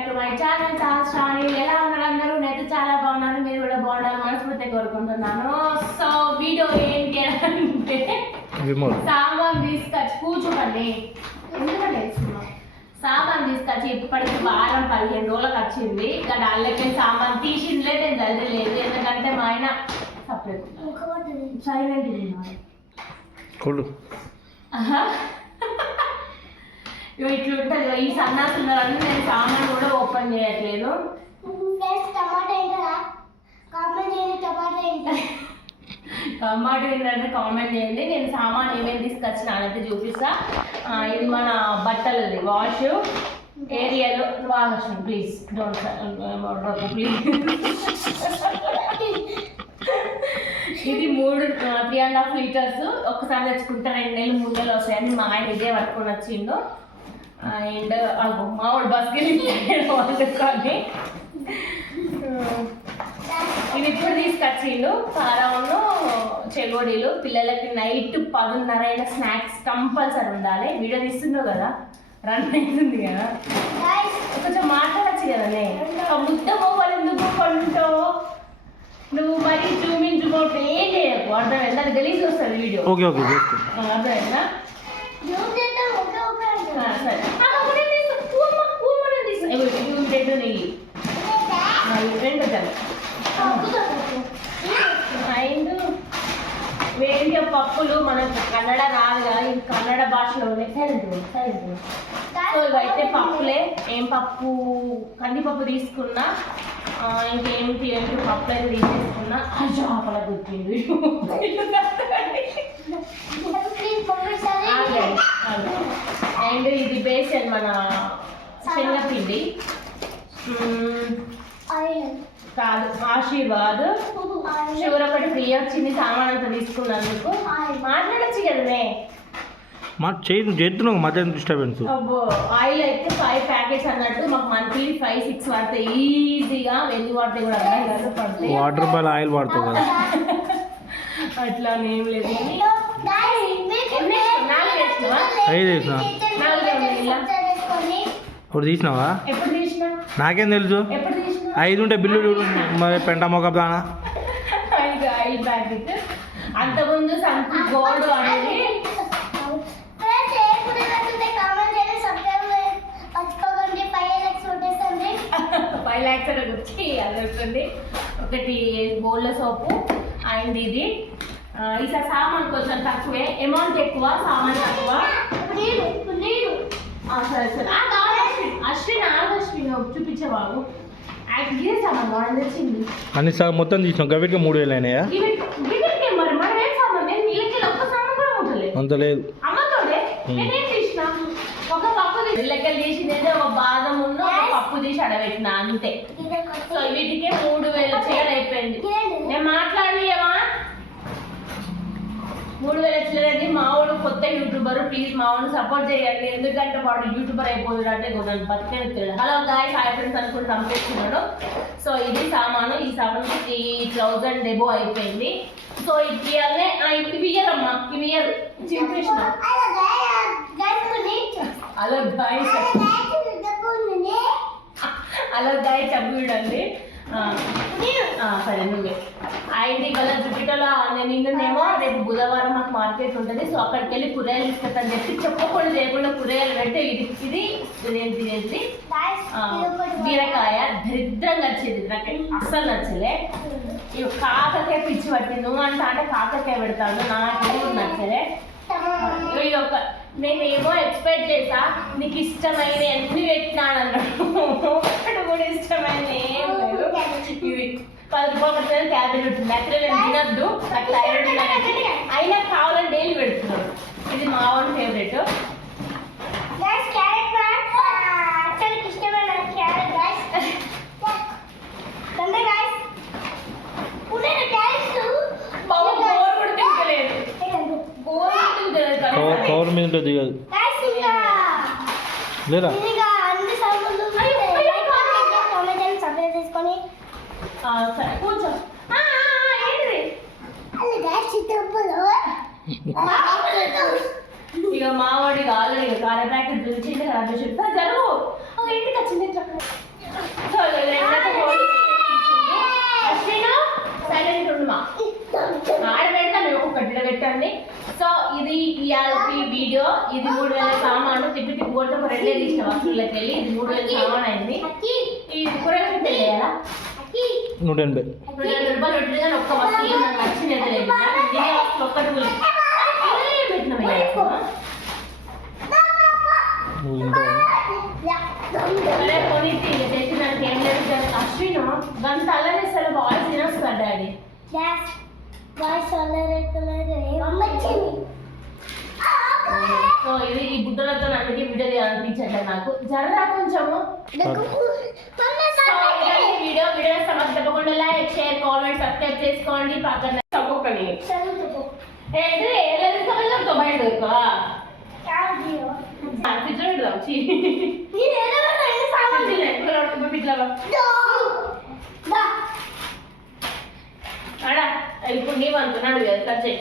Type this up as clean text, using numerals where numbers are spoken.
Back to my channel చాలాని. ఎలా ఉన్నారు అందరూ? నేనైతే చాలా బాగున్నాను, మీరు కూడా బాగుండాలని మనస్ఫూర్తిగా కోరుకుంటున్నాను. సో వీడియో ఏంటి అంటే సామాన్ తీసుకొచ్చి కూర్చోకండి, ఎందుకంటే సామాన్ తీసుకొచ్చి ఇప్పటికి వారం 15 రోజులకు వచ్చింది. ఇక అల్లకి సామాన్ తీసిందిలే, నేను చదివలేదు. ఎందుకంటే మా ఆయన సపరేట్ సైలెంట్ ఇట్లుంటుంది. ఈ సన్నాసున్నారని నేను సామాన్ కూడా ఓపెన్ చేయట్లేదు. టమాటో ఏంటంటే కామెంట్ చేయండి. నేను సామాన్ ఏమేమి తీసుకొచ్చిన అయితే చూపిస్తా. ఇది మన బట్టలది వాష్ ఏరియాలో వాష్. Please don't please. ఇది 3.5 లీటర్స్. ఒక్కసారి తెచ్చుకుంటే 2 నెలలు 3 నెలలు వస్తాయని మా ఆయన ఇదే పట్టుకొని వచ్చిండు. అండ్ మామిడి బస్కి వండుకొని ఇది ఇప్పుడు తీసుకొచ్చిండు. కారంలో చెగోడీలు. పిల్లలకి నైట్ 10:30 అయిన స్నాక్స్ కంపల్సరీ ఉండాలి. వీడియో తీస్తుండవు కదా, రన్ అవుతుంది కదా, కొంచెం మాట్లాడచ్చు కదా. ముద్ద మొబైల్ ఎందుకు కొంటావు నువ్వు? మరి చూపించుకోవట్టు ఏం చేయకు, అర్థమైందా? అది గలీజ్ వస్తుంది వీడియో. అర్థమైందా? సరే నెయ్యి 2 వచ్చాను. అండ్ వేడి పప్పులు మనకు కన్నడ రాదు కదా, ఇది కన్నడ భాషలోనే. సో ఇవైతే పప్పులే. ఏం పప్పు? కందిపప్పు తీసుకున్నా. ఇంకేంటి అంటే పప్పు అయితే తీసేసుకున్నా. చేపల గుర్తింది. అండ్ ఇది బేసన్ మన శనగపిండి కాదు, ఆశీర్వాద్. షుగర్ ఒకటి ఫ్రీ వచ్చింది సామాన్ అంతా తీసుకున్నందుకు. మాట్లాడచ్చు కదనే, చేస్తున్నావు మధ్యాహ్నం డిస్టర్బెన్స్. ఆయిల్ అయితే 5 ప్యాకెట్స్ అన్నట్టు మాకు మంత్లీ 5-6 పడతాయి ఈజీగా. ఎందుకు పడతాయి కూడా పడతాయి. వాటర్ బాల్ ఆయిల్ వాడుతావు కదా, అట్లా ఏం లేదు. ఇప్పుడు తీసినావా? ఎప్పుడు తీసినా నాకేం తెలుసు. ఎప్పుడు తీసినా 5 ఉంటే బిల్లు చూడు. మరి పెంట మొక్క దానా 5 ప్యాకెట్. అంతకుముందు సంతు గోల్డ్ అనేది 5 lakhs వచ్చి అది వస్తుంది. ఒకటి బోళ్ళ సోపు. అండ్ ఇది ఈసారి సామాన్ కొంచెం తక్కువే, అమౌంట్ ఎక్కువ, సామాన్ తక్కువ. సరే సరే అశ్విన్ చూపించేవాడు. అన్ని సార్ మొత్తం తీసినాం. గవిట్గా 3,000 అయినాయా? అంత లేదు. ఒక పప్పు లెక్కలు తీసింది, ఒక బాదం ఉన్న ఒక పప్పు తీసి అడబెట్టిన అంతే. సో వీటికే 3,000 చిల్లర అయిపోయింది. నేను మాట్లాడలేవా? 3,000 చిల్లరది. మావాడు కొత్త యూట్యూబర్, ప్లీజ్ మావాడు సపోర్ట్ చేయండి. ఎందుకంటే వాడు యూట్యూబర్ అయిపోయాడు అంటే నన్ను బతికేస్తాడు. హలో గాయ్స్, హాయ్ ఫ్రెండ్స్ అనుకుంటూ పంపిస్తున్నాడు. సో ఇది సామాను. ఈ సామాను 3,000 డెబో అయిపోయింది. సో ఇది ఇవి ఇయ్యరమ్మా, ఇవి ఇయ్యరు. చింపేసిన హలో గాయ్స్, హలో గాయ్స్ చెప్పండి. సరే నువ్వే. అండ్ ఇవాళ జుపిటోలో నిన్ననేమో రేపు బుధవారం మాకు మార్కెట్ ఉంటుంది. సో అక్కడికి వెళ్ళి కూరగాయలు తీసుకొస్తాను చెప్పి చెప్పకుండా చేయకుండా కూరగాయలు పెడితే ఇది బీరకాయ దరిద్రంగా వచ్చేది. నాకు అస్సలు నచ్చలే. ఇవి కాకరకాయ పిచ్చి పట్టింది. నువ్వు అంటే కాకరకాయ పెడతాను, నాకు నచ్చలే. ఇది ఒక నేనేమో ఎక్స్పెక్ట్ చేసా నీకు ఇష్టమైన అన్ని పెట్టినాను అన్నాడు. ఒకటి కూడా ఇష్టమైన ఏం లేదు. ఇది 10 రూపాయలు పడుతుంది. క్యాబిన్ ఉంటుంది. యాక్చువల్లీ నేను తినద్దు, నాకు థైరాయిడ్ ఉన్నది, అయినా కావాలని డైలీ పెడుతున్నాడు. ఇది మా ఓన్ ఫేవరెట్. కవర్ మీద ఉంటుంది కాదు లేదా? కూర్చో. ఇక మావాడి ఆల్రెడీ కార ప్యాకెట్ చూసింది కదా, చెప్తా జరుగు. ఇంటికి వచ్చింది ఇట్లా. సో రెండైతే కోడి అశ్విను సైలెంట్ ఉండమా ఆడ పెడతాను ఒక్కొక్కటి పెట్టండి. సో ఇది ఈఆర్పి వీడియో. ఇది 3000 సామాను తిప్పి తిప్పి కొడితే ఒక 2 తీసిన వస్తువులకి వెళ్ళి ఇది 3000 సామాన్ అయింది. ఈ కూరగాయలు తెలియాలా 180 రూపాయలు పెట్టింది కానీ ఒక్క వస్తువు నాకు నచ్చింది అయితే లేదు. ఒక్కటి పెట్టినాం సరే కొని చేసి నాకు ఏం లేదు. అశ్విను గంట అల్లరిస్తాడు బాయ్స్ తినొస్తాడు డాడీ. సో ఇది ఈ బుట్టలతో నాకు వీడియో తీయాలనిపించట్లేదు నాకు జరా కొంచెము. వీడియో సమస్య తప్పకుండా లైక్ షేర్ కామెంట్ సబ్స్క్రైబ్ చేసుకోండి. పక్కన తప్పకండి ఇప్పుడు నీ అనుకున్నాడు కదా కట్ చేయి.